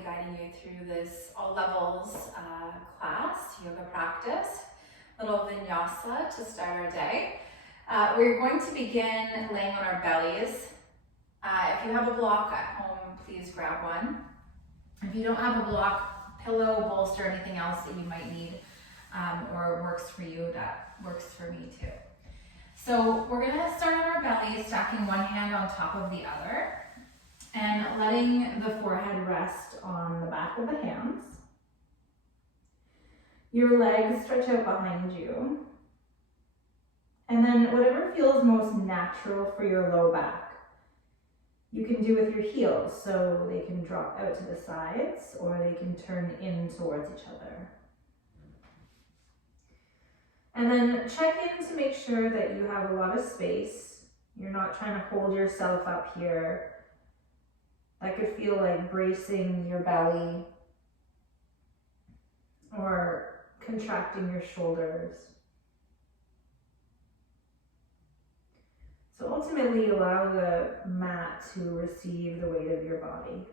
be guiding you through this all levels class, yoga practice, little vinyasa to start our day. We're going to begin laying on our bellies. If you have a block at home, please grab one. If you don't have a block, pillow, bolster, anything else that you might need or works for you, that works for me too. So we're gonna start on our belly, stacking one hand on top of the other and letting the forehead rest on the back of the hands. Your legs stretch out behind you. And then whatever feels most natural for your low back, you can do with your heels. So they can drop out to the sides or they can turn in towards each other. And then check in to make sure that you have a lot of space. You're not trying to hold yourself up here. That could feel like bracing your belly or contracting your shoulders. So ultimately allow the mat to receive the weight of your body.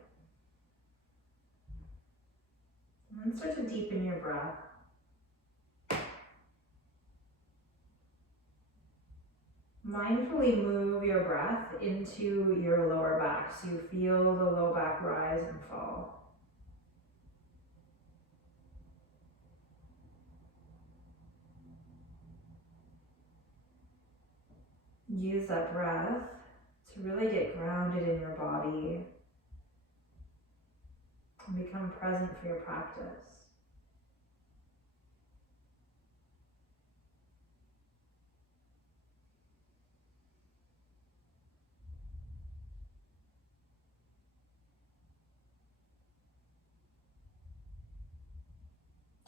And then start to deepen your breath. Mindfully move your breath into your lower back so you feel the low back rise and fall. Use that breath to really get grounded in your body and become present for your practice.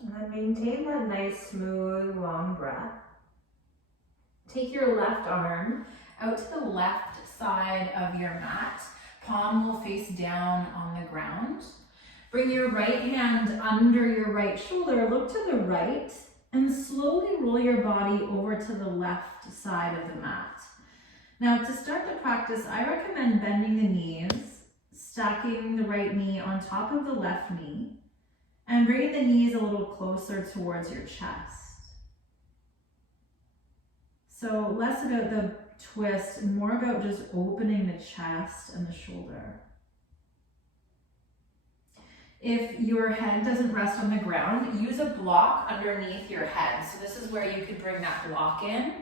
And then maintain that nice, smooth, long breath. Take your left arm out to the left side of your mat. Palm will face down on the ground. Bring your right hand under your right shoulder. Look to the right and slowly roll your body over to the left side of the mat. Now, to start the practice, I recommend bending the knees, stacking the right knee on top of the left knee, and bringing the knees a little closer towards your chest. So less about the twist and more about just opening the chest and the shoulder. If your head doesn't rest on the ground, use a block underneath your head. So this is where you could bring that block in.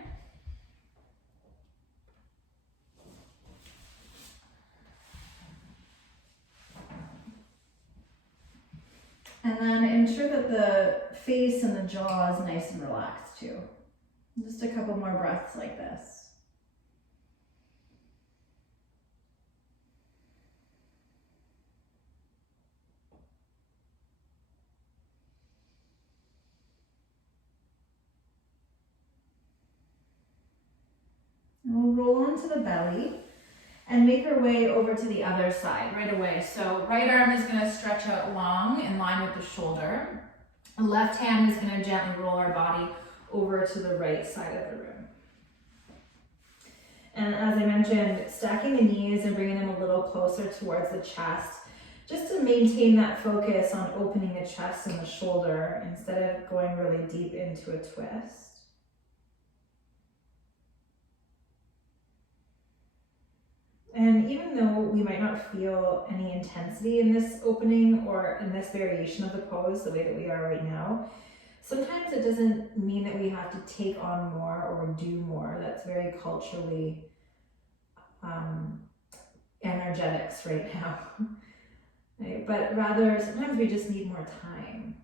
And then ensure that the face and the jaw is nice and relaxed too. Just a couple more breaths like this. And we'll roll onto the belly and make our way over to the other side right away. So right arm is going to stretch out long in line with the shoulder. The left hand is going to gently roll our body over to the right side of the room. And as I mentioned, stacking the knees and bringing them a little closer towards the chest, just to maintain that focus on opening the chest and the shoulder instead of going really deep into a twist. And even though we might not feel any intensity in this opening or in this variation of the pose the way that we are right now, sometimes it doesn't mean that we have to take on more or do more. That's very culturally energetics right now. Right? But rather, sometimes we just need more time.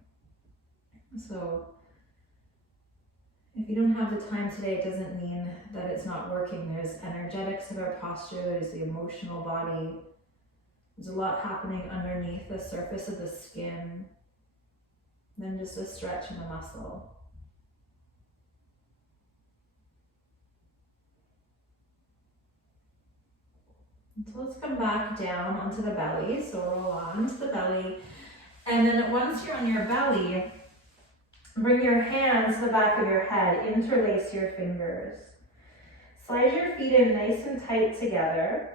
So if you don't have the time today, it doesn't mean that it's not working. There's energetics of our posture, there's the emotional body. There's a lot happening underneath the surface of the skin. Then just a stretch in the muscle. So let's come back down onto the belly. So roll onto the belly. And then once you're on your belly, bring your hands to the back of your head, interlace your fingers. Slide your feet in nice and tight together.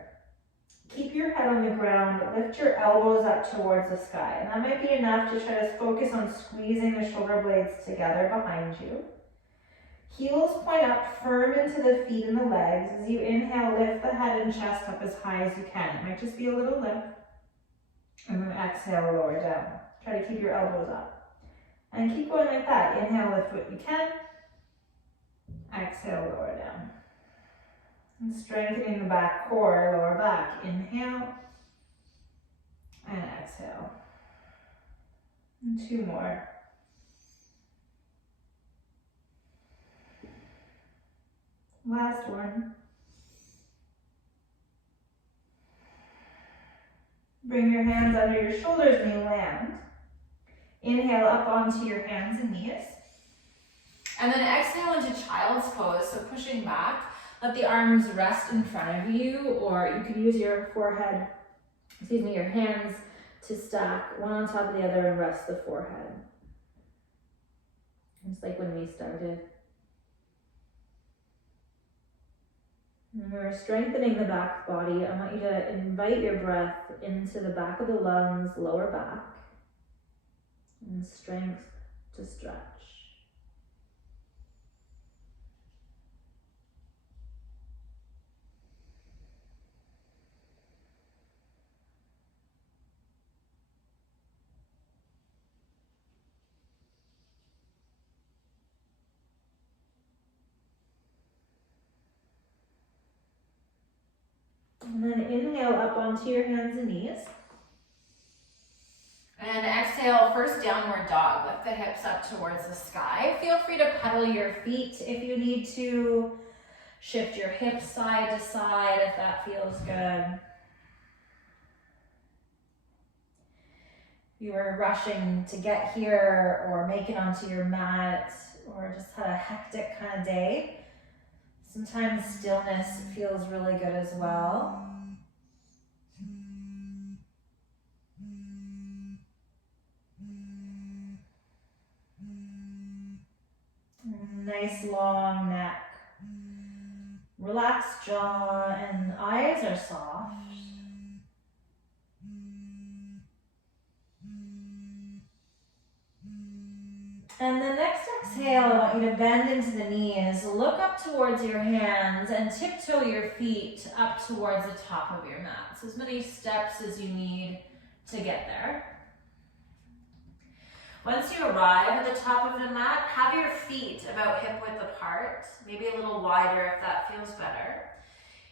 Keep your head on the ground, lift your elbows up towards the sky. And that might be enough to try to focus on squeezing the shoulder blades together behind you. Heels point up firm into the feet and the legs. As you inhale, lift the head and chest up as high as you can. It might just be a little lift. And then exhale, lower down. Try to keep your elbows up. And keep going like that. Inhale, lift what you can. Exhale, lower down. And strengthening the back core, lower back. Inhale. And exhale. And 2 more. Last one. Bring your hands under your shoulders and you land. Inhale up onto your hands and knees. And then exhale into child's pose, so pushing back. Let the arms rest in front of you, or you can use your your hands to stack one on top of the other and rest the forehead. Just like when we started. And we're strengthening the back body. I want you to invite your breath into the back of the lungs, lower back, and strength to stretch. And then inhale up onto your hands and knees. And exhale, first downward dog. Lift the hips up towards the sky. Feel free to pedal your feet if you need to. Shift your hips side to side if that feels good. If you were rushing to get here or make it onto your mat or just had a hectic kind of day, sometimes stillness feels really good as well. Nice long neck. Relaxed jaw and eyes are soft. And the next exhale, I want you to bend into the knees, look up towards your hands, and tiptoe your feet up towards the top of your mat. So as many steps as you need to get there. Once you arrive at the top of the mat, have your feet about hip width apart, maybe a little wider if that feels better.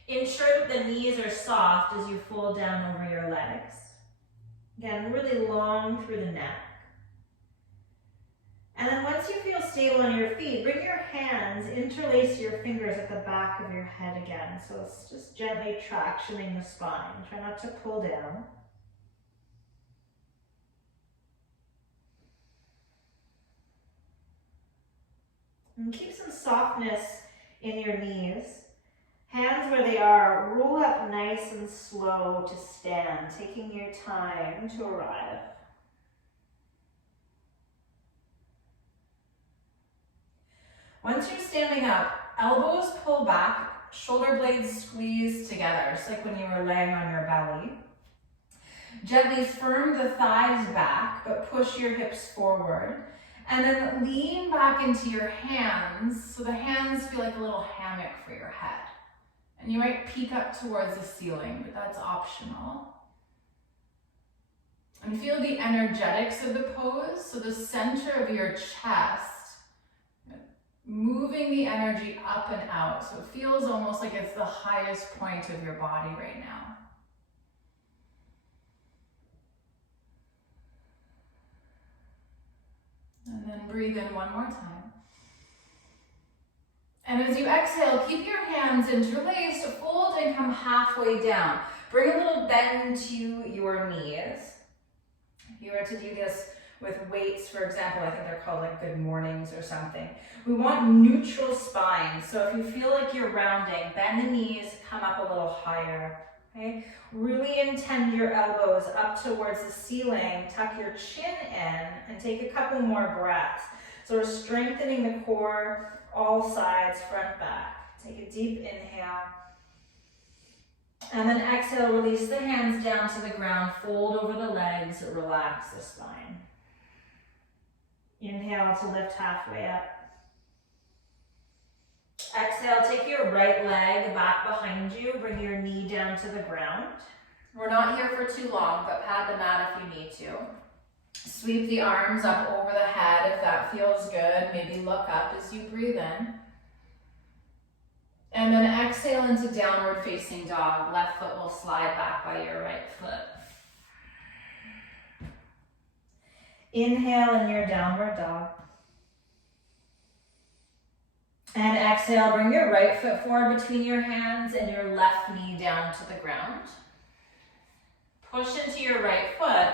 Ensure that the knees are soft as you fold down over your legs. Again, really long through the neck. And then once you feel stable on your feet, bring your hands, interlace your fingers at the back of your head again. So it's just gently tractioning the spine. Try not to pull down. And keep some softness in your knees. Hands where they are, roll up nice and slow to stand, taking your time to arrive. Once you're standing up, elbows pull back, shoulder blades squeeze together, just like when you were laying on your belly. Gently firm the thighs back, but push your hips forward. And then lean back into your hands, so the hands feel like a little hammock for your head. And you might peek up towards the ceiling, but that's optional. And feel the energetics of the pose, so the center of your chest, moving the energy up and out. So it feels almost like it's the highest point of your body right now. And then breathe in one more time. And as you exhale, keep your hands interlaced, fold and come halfway down. Bring a little bend to your knees. If you were to do this with weights, for example, I think they're called like good mornings or something. We want neutral spine. So if you feel like you're rounding, bend the knees, come up a little higher. Okay? Really intend your elbows up towards the ceiling, tuck your chin in, and take a couple more breaths. So we're strengthening the core, all sides, front, back. Take a deep inhale. And then exhale, release the hands down to the ground, fold over the legs, relax the spine. Inhale to lift halfway up. Exhale, take your right leg back behind you, bring your knee down to the ground. We're not here for too long, but pad the mat if you need to. Sweep the arms up over the head if that feels good. Maybe look up as you breathe in. And then exhale into downward facing dog. Left foot will slide back by your right foot. Inhale in your downward dog. And exhale, bring your right foot forward between your hands and your left knee down to the ground. Push into your right foot,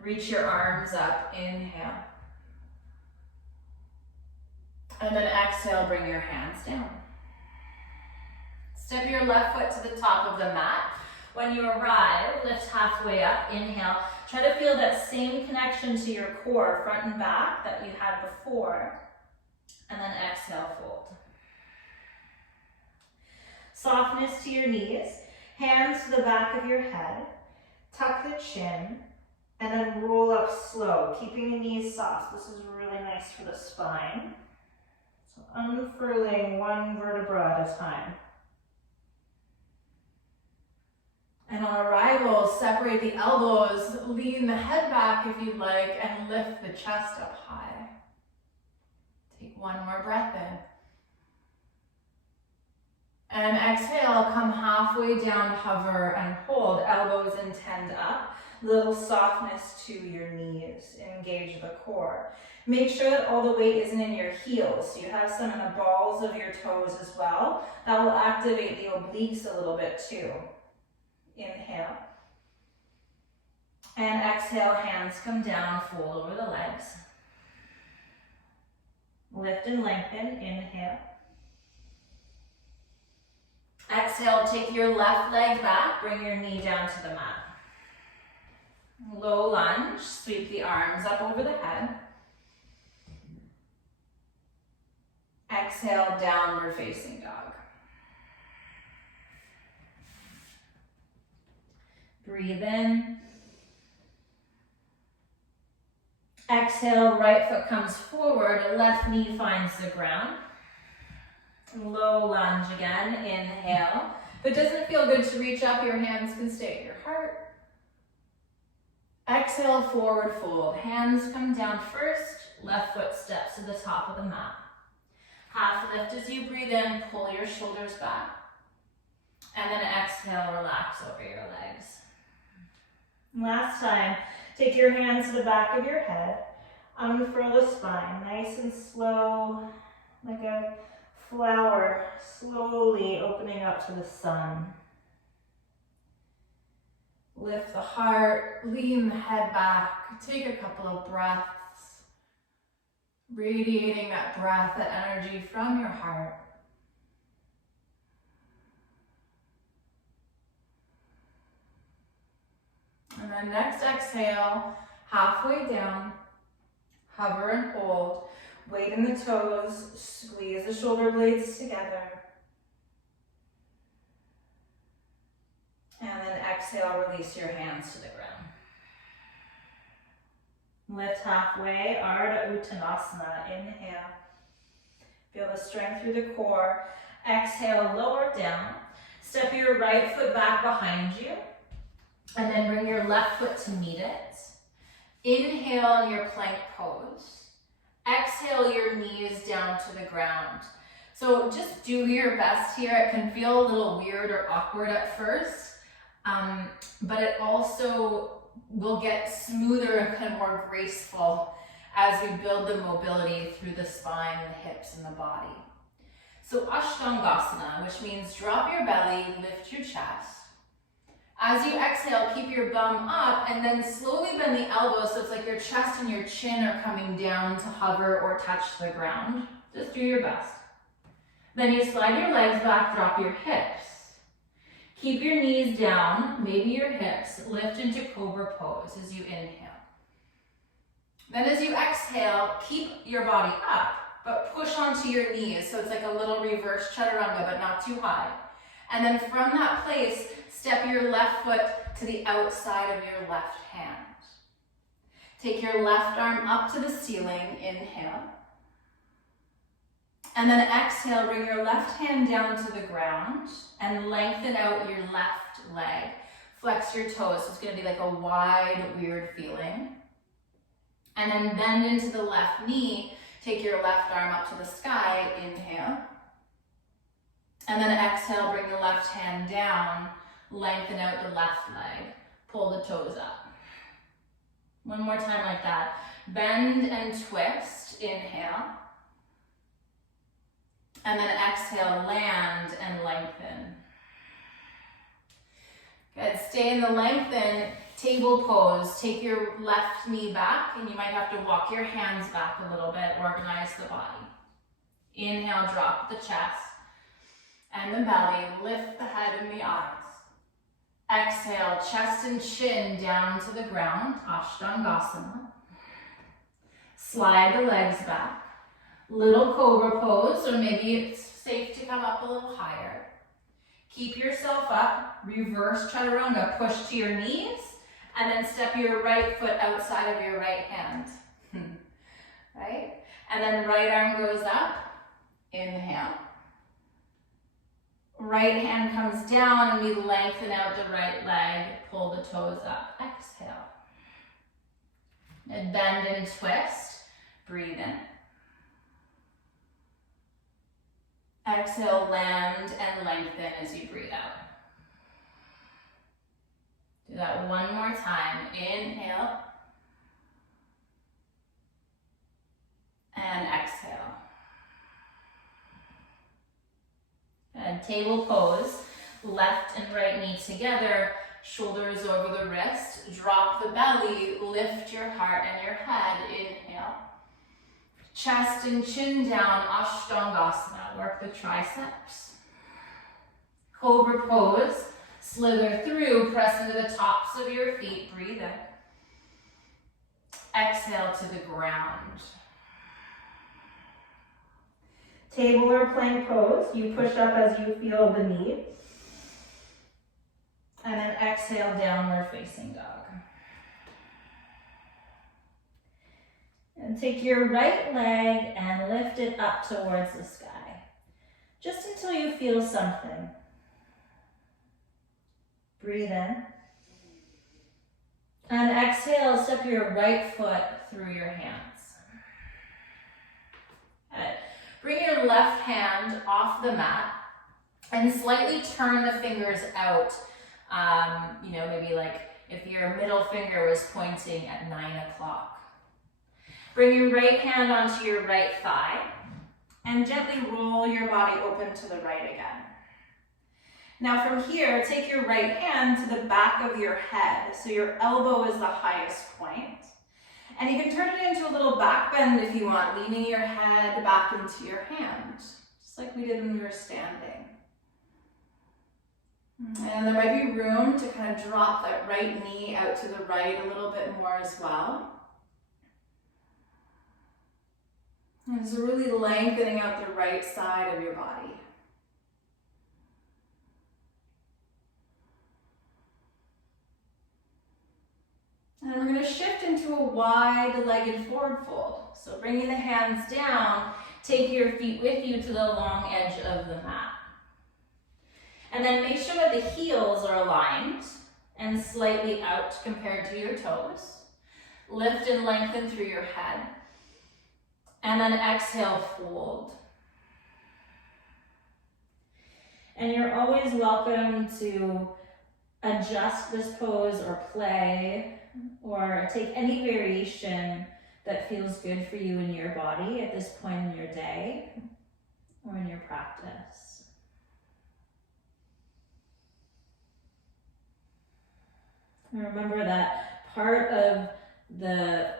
reach your arms up, inhale. And then exhale, bring your hands down. Step your left foot to the top of the mat. When you arrive, lift halfway up, inhale. Try to feel that same connection to your core, front and back, that you had before. And then exhale, fold. Softness to your knees, hands to the back of your head, tuck the chin, and then roll up slow, keeping the knees soft. This is really nice for the spine. So unfurling one vertebra at a time. And on arrival, separate the elbows, lean the head back if you'd like, and lift the chest up high. Take one more breath in. And exhale, come halfway down, hover and hold, elbows intend up. Little softness to your knees, engage the core. Make sure that all the weight isn't in your heels, so you have some in the balls of your toes as well. That will activate the obliques a little bit too. Inhale. And exhale, hands come down, fold over the legs. Lift and lengthen, inhale. Exhale, take your left leg back, bring your knee down to the mat. Low lunge, sweep the arms up over the head. Exhale, downward facing dog. Breathe in. Exhale, right foot comes forward, left knee finds the ground. Low lunge again, inhale. If it doesn't feel good to reach up, your hands can stay at your heart. Exhale, forward fold. Hands come down first, left foot steps to the top of the mat. Half lift as you breathe in, pull your shoulders back. And then exhale, relax over your legs. Last time, take your hands to the back of your head, unfurl the spine, nice and slow, like a flower, slowly opening up to the sun. Lift the heart, lean the head back, take a couple of breaths, radiating that breath, that energy from your heart. And then next exhale, halfway down, hover and hold. Weight in the toes, squeeze the shoulder blades together. And then exhale, release your hands to the ground. Lift halfway, Ardha Uttanasana, inhale. Feel the strength through the core. Exhale, lower down. Step your right foot back behind you. And then bring your left foot to meet it. Inhale in your plank pose. Exhale your knees down to the ground. So just do your best here. It can feel a little weird or awkward at first, but it also will get smoother and kind of more graceful as you build the mobility through the spine, the hips, and the body. So Ashtangasana, which means drop your belly, lift your chest. As you exhale, keep your bum up and then slowly bend the elbows so it's like your chest and your chin are coming down to hover or touch the ground. Just do your best. Then you slide your legs back, drop your hips. Keep your knees down, maybe your hips, lift into cobra pose as you inhale. Then as you exhale, keep your body up, but push onto your knees so it's like a little reverse chaturanga, but not too high. And then from that place, step your left foot to the outside of your left hand. Take your left arm up to the ceiling, inhale. And then exhale, bring your left hand down to the ground and lengthen out your left leg. Flex your toes, so it's gonna be like a wide, weird feeling. And then bend into the left knee, take your left arm up to the sky, inhale. And then exhale, bring the left hand down, lengthen out the left leg, pull the toes up. One more time like that. Bend and twist, inhale. And then exhale, land and lengthen. Good, stay in the lengthen table pose. Take your left knee back, and you might have to walk your hands back a little bit, organize the body. Inhale, drop the chest and the belly, lift the head and the eyes. Exhale, chest and chin down to the ground, Ashtangasana. Slide the legs back. Little cobra pose, or maybe it's safe to come up a little higher. Keep yourself up, reverse chaturanga, push to your knees, and then step your right foot outside of your right hand. Right? And then right arm goes up, inhale. Right hand comes down, and we lengthen out the right leg, pull the toes up, exhale. And bend and twist, breathe in. Exhale, land and lengthen as you breathe out. Do that one more time. Inhale. And exhale. And table pose. Left and right knee together. Shoulders over the wrist. Drop the belly. Lift your heart and your head. Inhale. Chest and chin down, Ashtangasana. Work the triceps. Cobra pose. Slither through, press into the tops of your feet. Breathe in. Exhale to the ground. Table or plank pose. You push up as you feel the need. And then exhale, downward facing dog. And take your right leg and lift it up towards the sky. Just until you feel something. Breathe in. And exhale, step your right foot through your hands. Good. Bring your left hand off the mat and slightly turn the fingers out. Maybe like if your middle finger was pointing at 9 o'clock. Bring your right hand onto your right thigh and gently roll your body open to the right again. Now from here, take your right hand to the back of your head, so your elbow is the highest point. And you can turn it into a little back bend if you want, leaning your head back into your hand, just like we did when we were standing. And there might be room to kind of drop that right knee out to the right a little bit more as well. And so really lengthening out the right side of your body. And we're going to shift into a wide-legged forward fold. So bringing the hands down, take your feet with you to the long edge of the mat. And then make sure that the heels are aligned and slightly out compared to your toes. Lift and lengthen through your head. And then exhale, fold. And you're always welcome to adjust this pose or play or take any variation that feels good for you in your body at this point in your day or in your practice. And remember that part of the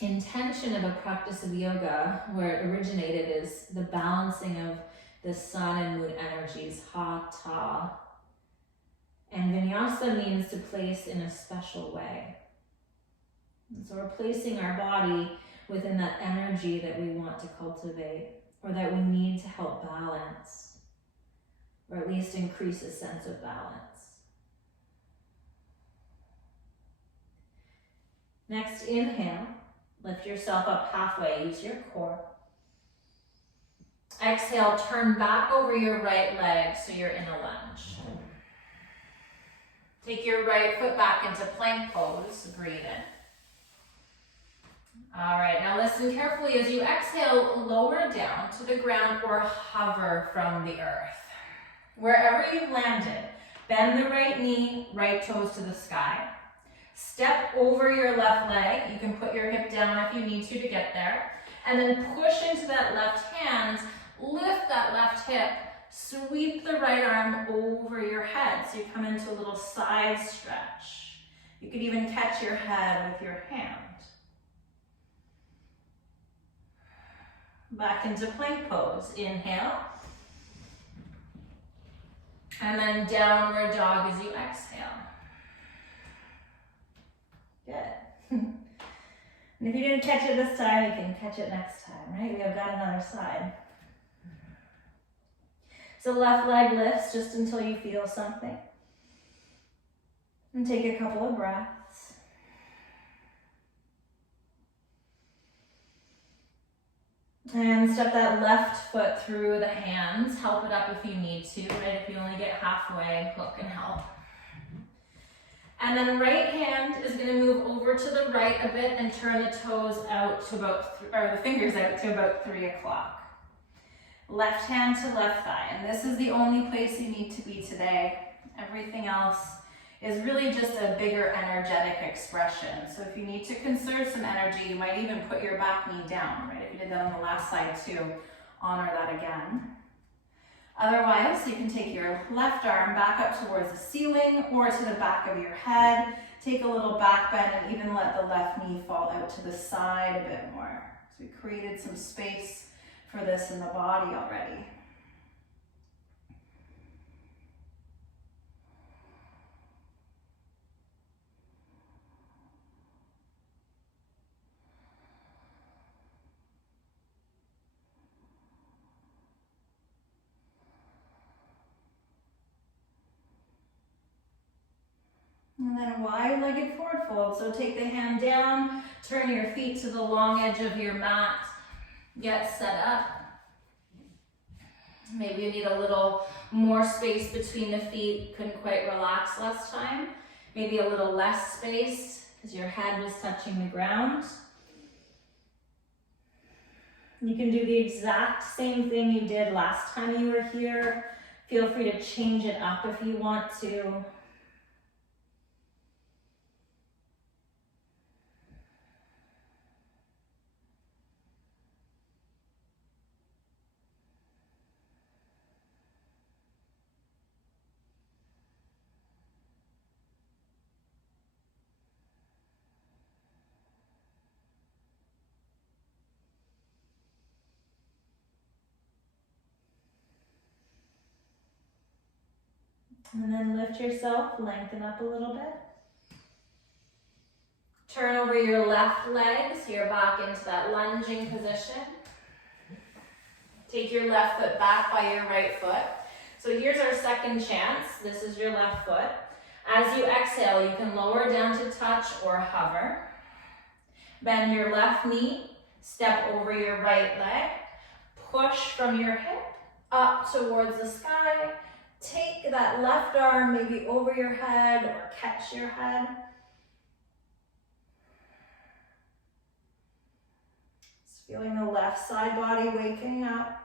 intention of a practice of yoga, where it originated, is the balancing of the sun and moon energies, hatha. And vinyasa means to place in a special way. And so we're placing our body within that energy that we want to cultivate or that we need to help balance. or at least increase a sense of balance. Next, inhale, lift yourself up halfway, use your core. Exhale, turn back over your right leg so you're in a lunge. Take your right foot back into plank pose, breathe in. All right, now listen carefully as you exhale, lower down to the ground or hover from the earth. Wherever you've landed, bend the right knee, right toes to the sky. Step over your left leg. You can put your hip down if you need to get there. And then push into that left hand, lift that left hip, sweep the right arm over your head. So you come into a little side stretch. You could even catch your head with your hand. Back into plank pose. Inhale. And then downward dog as you exhale. Good. And if you didn't catch it this time, you can catch it next time, right? We have got another side. So left leg lifts just until you feel something. And take a couple of breaths. And step that left foot through the hands. Help it up if you need to, right? If you only get halfway, hook and help. And then right hand is going to move over to the right a bit and turn the toes out to the fingers out to about 3 o'clock. Left hand to left thigh. And this is the only place you need to be today. Everything else is really just a bigger energetic expression. So if you need to conserve some energy, you might even put your back knee down, right? If you did that on the last side too, honor that again. Otherwise, you can take your left arm back up towards the ceiling or to the back of your head. Take a little back bend and even let the left knee fall out to the side a bit more. So we created some space for this in the body already. And then wide-legged forward fold. So take the hand down, turn your feet to the long edge of your mat, get set up. Maybe you need a little more space between the feet, couldn't quite relax last time. Maybe a little less space because your head was touching the ground. You can do the exact same thing you did last time you were here. Feel free to change it up if you want to. And then lift yourself, lengthen up a little bit. Turn over your left leg so you're back into that lunging position. Take your left foot back by your right foot. So here's our second chance. This is your left foot. As you exhale, you can lower down to touch or hover. Bend your left knee, step over your right leg, push from your hip up towards the sky. Take that left arm maybe over your head or catch your head. Just feeling the left side body waking up.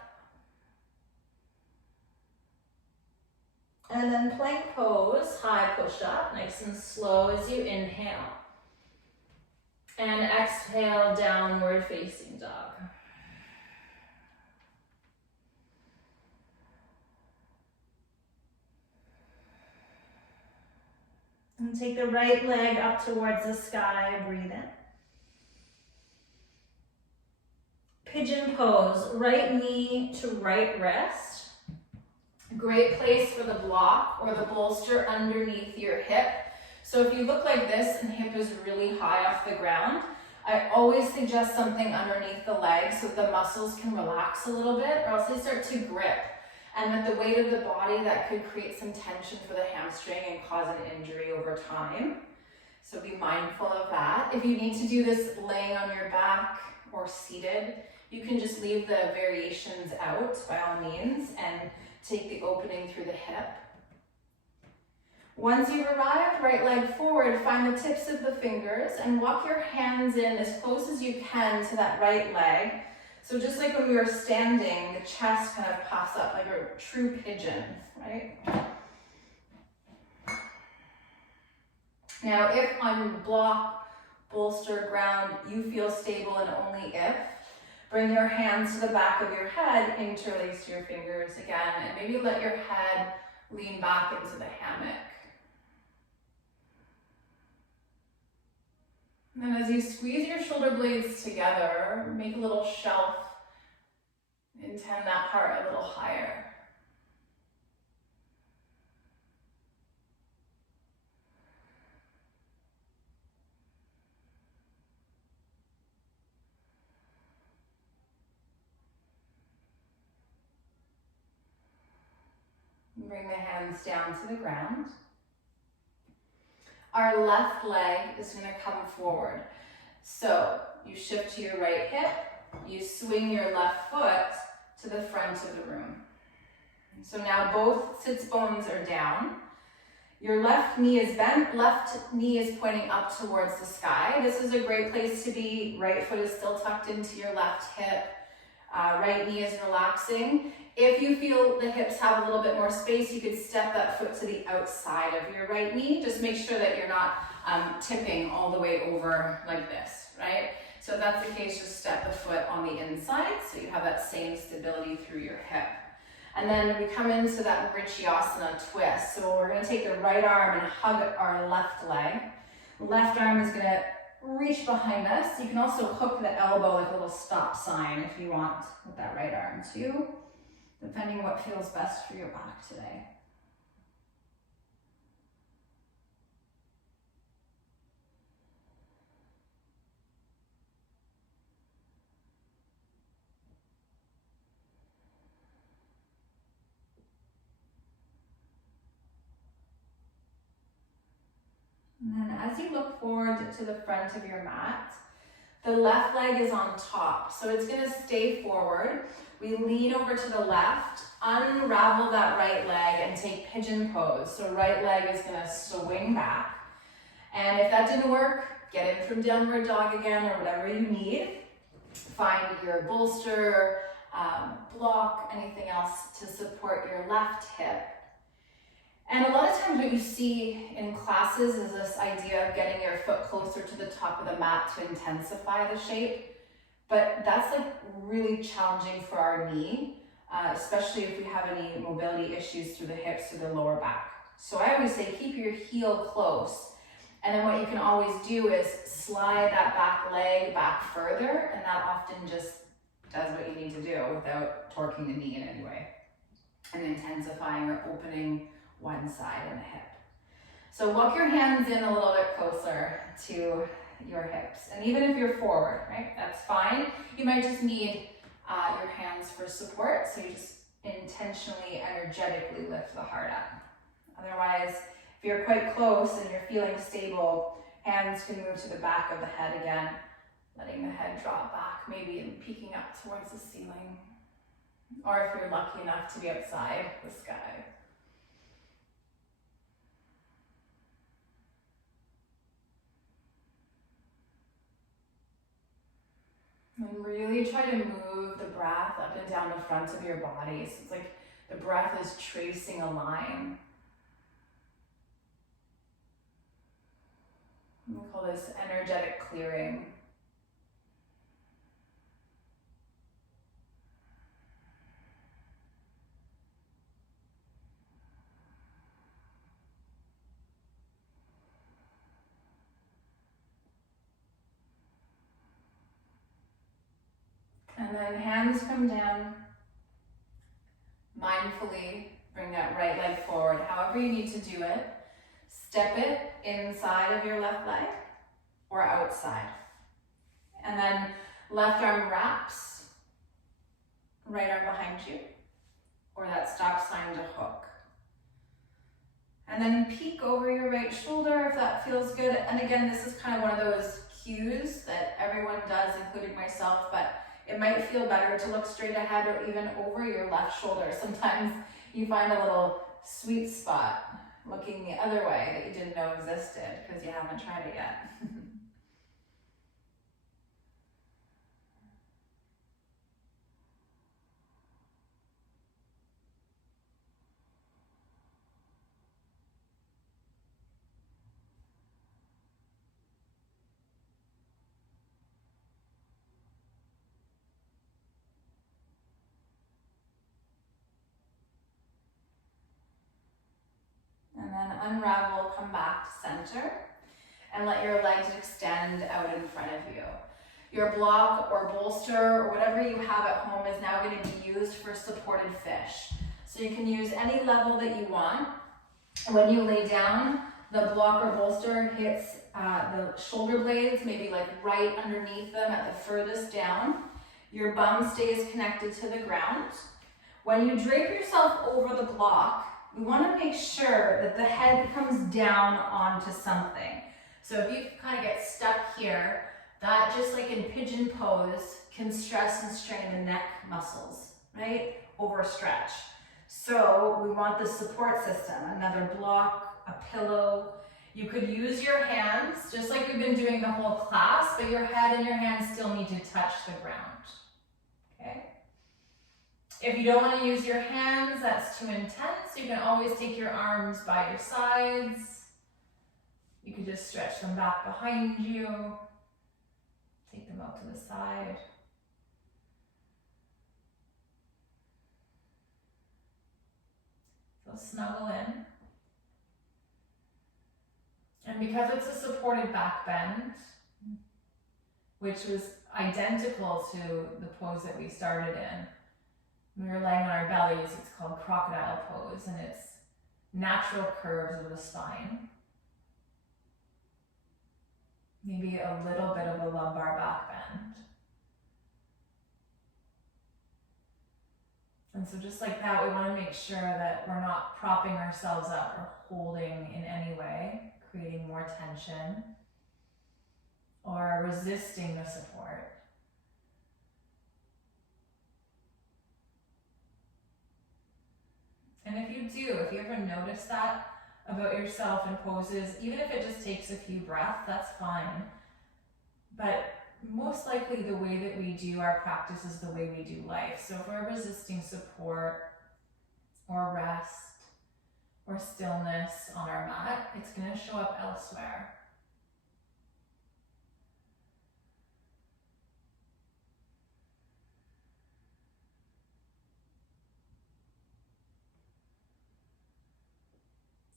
And then plank pose, high push up, nice and slow as you inhale. And exhale, downward facing dog. And take the right leg up towards the sky, breathe in. Pigeon pose, right knee to right wrist. Great place for the block or the bolster underneath your hip. So if you look like this and hip is really high off the ground, I always suggest something underneath the leg so the muscles can relax a little bit or else they start to grip. And with the weight of the body, that could create some tension for the hamstring and cause an injury over time. So be mindful of that. If you need to do this laying on your back or seated, you can just leave the variations out by all means and take the opening through the hip. Once you've arrived, right leg forward, find the tips of the fingers and walk your hands in as close as you can to that right leg. So just like when we were standing, the chest kind of puffs up like a true pigeon, right? Now, if on your block, bolster, ground, you feel stable, and only if, bring your hands to the back of your head, interlace your fingers again, and maybe let your head lean back into the hammock. And then as you squeeze your shoulder blades together, make a little shelf, intend that heart a little higher. Bring the hands down to the ground. Our left leg is going to come forward. So you shift to your right hip, you swing your left foot to the front of the room. So now both sits bones are down. Your left knee is bent, left knee is pointing up towards the sky. This is a great place to be. Right foot is still tucked into your left hip. Right knee is relaxing. If you feel the hips have a little bit more space, you could step that foot to the outside of your right knee. Just make sure that you're not tipping all the way over like this, right? So if that's the case, just step the foot on the inside so you have that same stability through your hip. And then we come into that Vinyasa twist. So we're gonna take the right arm and hug our left leg. Left arm is gonna reach behind us. You can also hook the elbow like a little stop sign if you want with that right arm too, depending what feels best for your back today. And then as you look forward to the front of your mat, the left leg is on top, so it's gonna stay forward. We lean over to the left, unravel that right leg and take pigeon pose. So right leg is gonna swing back. And if that didn't work, get in from downward dog again or whatever you need. Find your bolster, block, anything else to support your left hip. And a lot of times what you see in classes is this idea of getting your foot closer to the top of the mat to intensify the shape. But that's like really challenging for our knee, especially if we have any mobility issues through the hips or the lower back. So I always say keep your heel close. And then what you can always do is slide that back leg back further, and that often just does what you need to do without torquing the knee in any way and intensifying or opening one side in the hip. So walk your hands in a little bit closer to your hips. And even if you're forward, right, that's fine. You might just need your hands for support. So you just intentionally, energetically lift the heart up. Otherwise, if you're quite close and you're feeling stable, hands can move to the back of the head again, letting the head drop back, maybe and peeking up towards the ceiling. Or if you're lucky enough to be outside the sky. And really try to move the breath up and down the front of your body. So it's like the breath is tracing a line. We call this energetic clearing. And then hands come down. Mindfully bring that right leg forward, however you need to do it. Step it inside of your left leg or outside. And then left arm wraps, right arm behind you. or that stop sign to hook. And then peek over your right shoulder if that feels good. And again, this is kind of one of those cues that everyone does, including myself, but it might feel better to look straight ahead or even over your left shoulder. Sometimes you find a little sweet spot looking the other way that you didn't know existed because you haven't tried it yet. And then unravel, come back to center, and let your legs extend out in front of you. Your block or bolster or whatever you have at home is now going to be used for supported fish. So you can use any level that you want. When you lay down, the block or bolster hits the shoulder blades, maybe like right underneath them at the furthest down. Your bum stays connected to the ground. When you drape yourself over the block, we want to make sure that the head comes down onto something. So if you kind of get stuck here, that just like in pigeon pose can stress and strain the neck muscles, right? Overstretch. So we want the support system, another block, a pillow. You could use your hands, just like we've been doing the whole class, but your head and your hands still need to touch the ground, okay? If you don't want to use your hands, that's too intense. You can always take your arms by your sides. You can just stretch them back behind you. Take them out to the side. So snuggle in. And because it's a supported back bend, which was identical to the pose that we started in, when we were laying on our bellies, it's called crocodile pose, and it's natural curves of the spine. Maybe a little bit of a lumbar back bend. And so just like that, we want to make sure that we're not propping ourselves up or holding in any way, creating more tension or resisting the support. And if you ever notice that about yourself in poses, even if it just takes a few breaths, that's fine. But most likely the way that we do our practice is the way we do life. So if we're resisting support or rest or stillness on our mat, it's going to show up elsewhere.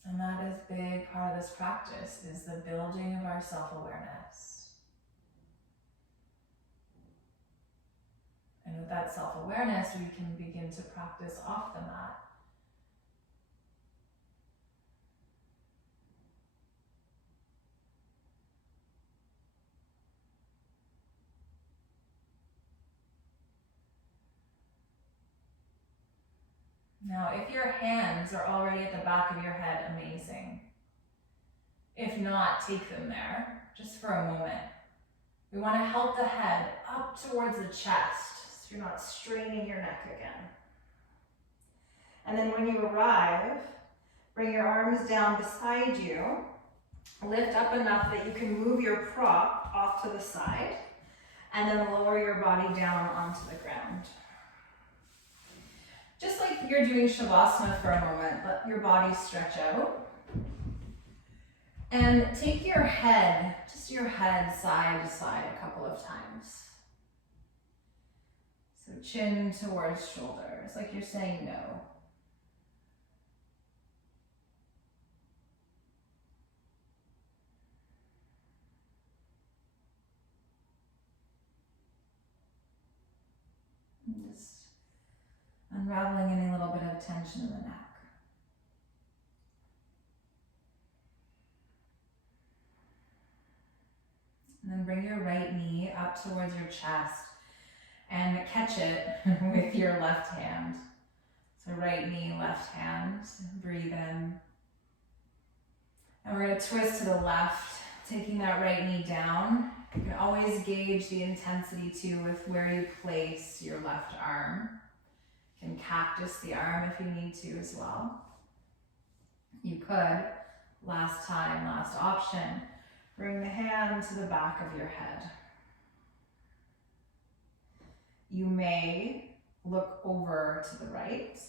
And that is a big part of this practice, is the building of our self-awareness. And with that self-awareness, we can begin to practice off the mat. Now, if your hands are already at the back of your head, amazing. If not, take them there, just for a moment. We want to help the head up towards the chest, so you're not straining your neck again. And then when you arrive, bring your arms down beside you, lift up enough that you can move your prop off to the side, and then lower your body down onto the ground. Just like you're doing Shavasana for a moment, let your body stretch out. And take your head, just your head side to side a couple of times. So chin towards shoulders, like you're saying no. And just unraveling any little bit of tension in the neck. And then bring your right knee up towards your chest and catch it with your left hand. So right knee, left hand, breathe in. And we're gonna twist to the left, taking that right knee down. You can always gauge the intensity too with where you place your left arm. You can cactus the arm if you need to as well. You could, last option, bring the hand to the back of your head. You may look over to the right.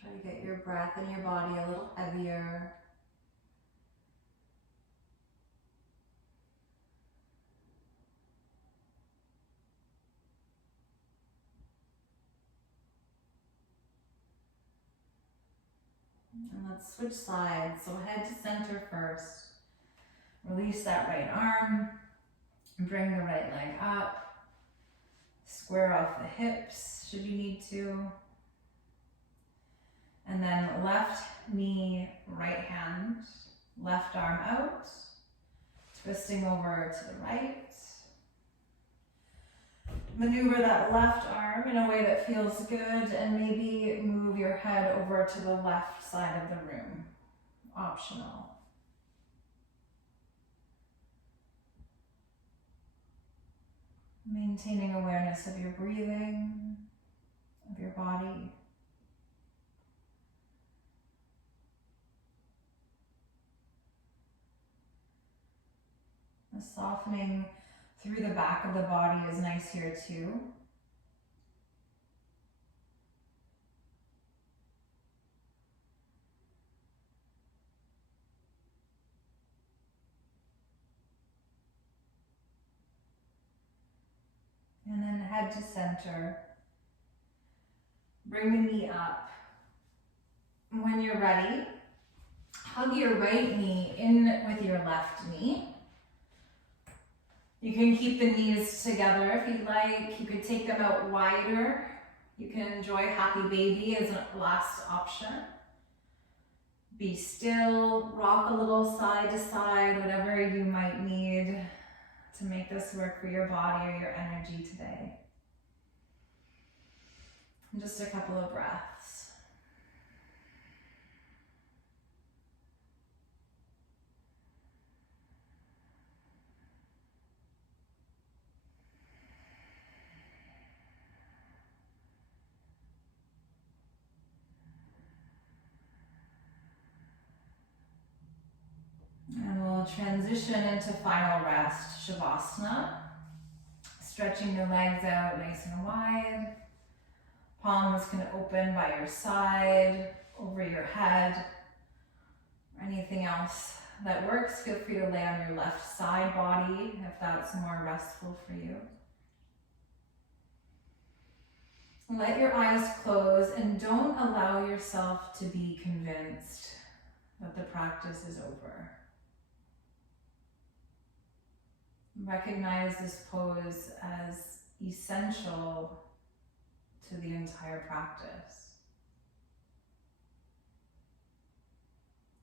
Try to get your breath and your body a little heavier. And let's switch sides. So head to center first. Release that right arm. Bring the right leg up. Square off the hips should you need to. And then left knee, right hand, left arm out. Twisting over to the right. Maneuver that left arm in a way that feels good, and maybe move your head over to the left side of the room. Optional. Maintaining awareness of your breathing, of your body. The softening through the back of the body is nice here too. And then head to center. Bring the knee up. When you're ready, hug your right knee in with your left knee. You can keep the knees together if you'd like. You could take them out wider. You can enjoy happy baby as a last option. Be still, rock a little side to side, whatever you might need to make this work for your body or your energy today. And just a couple of breaths. And we'll transition into final rest, Shavasana. Stretching the legs out nice and wide. Palms can open by your side, over your head. Anything else that works, feel free to lay on your left side body if that's more restful for you. Let your eyes close and don't allow yourself to be convinced that the practice is over. Recognize this pose as essential to the entire practice,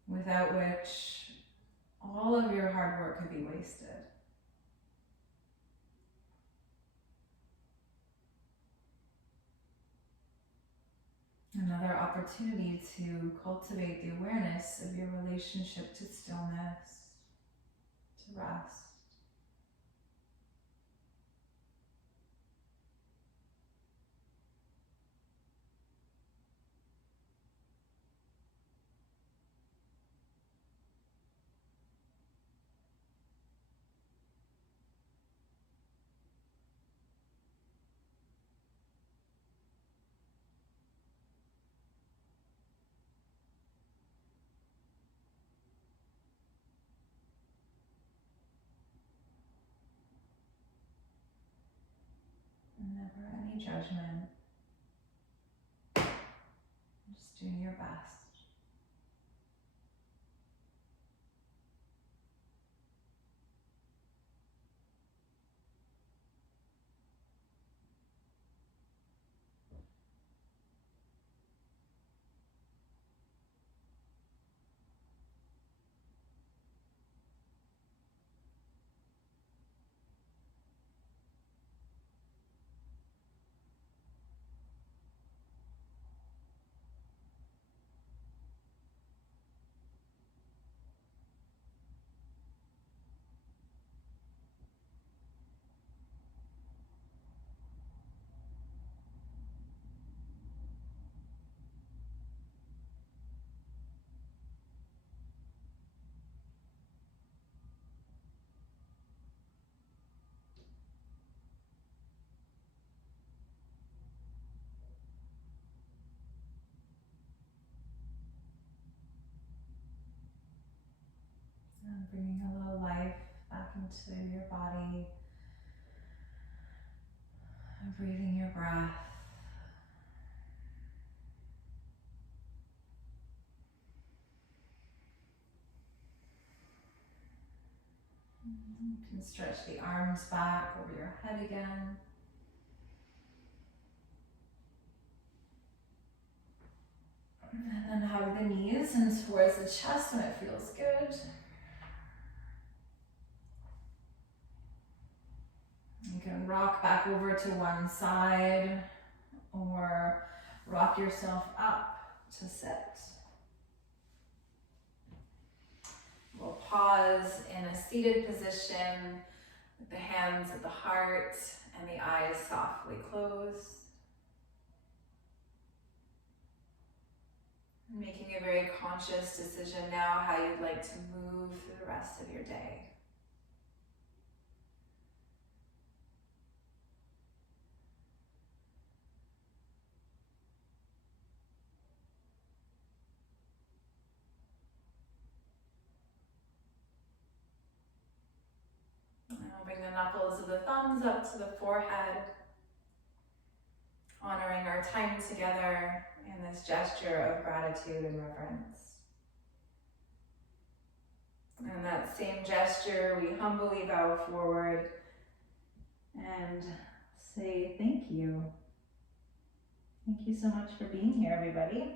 without which all of your hard work could be wasted. Another opportunity to cultivate the awareness of your relationship to stillness, to rest. Never any judgment. Just doing your best. bringing a little life back into your body. Breathing your breath. You can stretch the arms back over your head again. And then hug the knees in towards the chest when it feels good. You can rock back over to one side or rock yourself up to sit. We'll pause in a seated position with the hands at the heart and the eyes softly closed. Making a very conscious decision now how you'd like to move through the rest of your day. Bring the knuckles of the thumbs up to the forehead, honoring our time together in this gesture of gratitude and reverence. And that same gesture, we humbly bow forward and say thank you. Thank you so much for being here, everybody.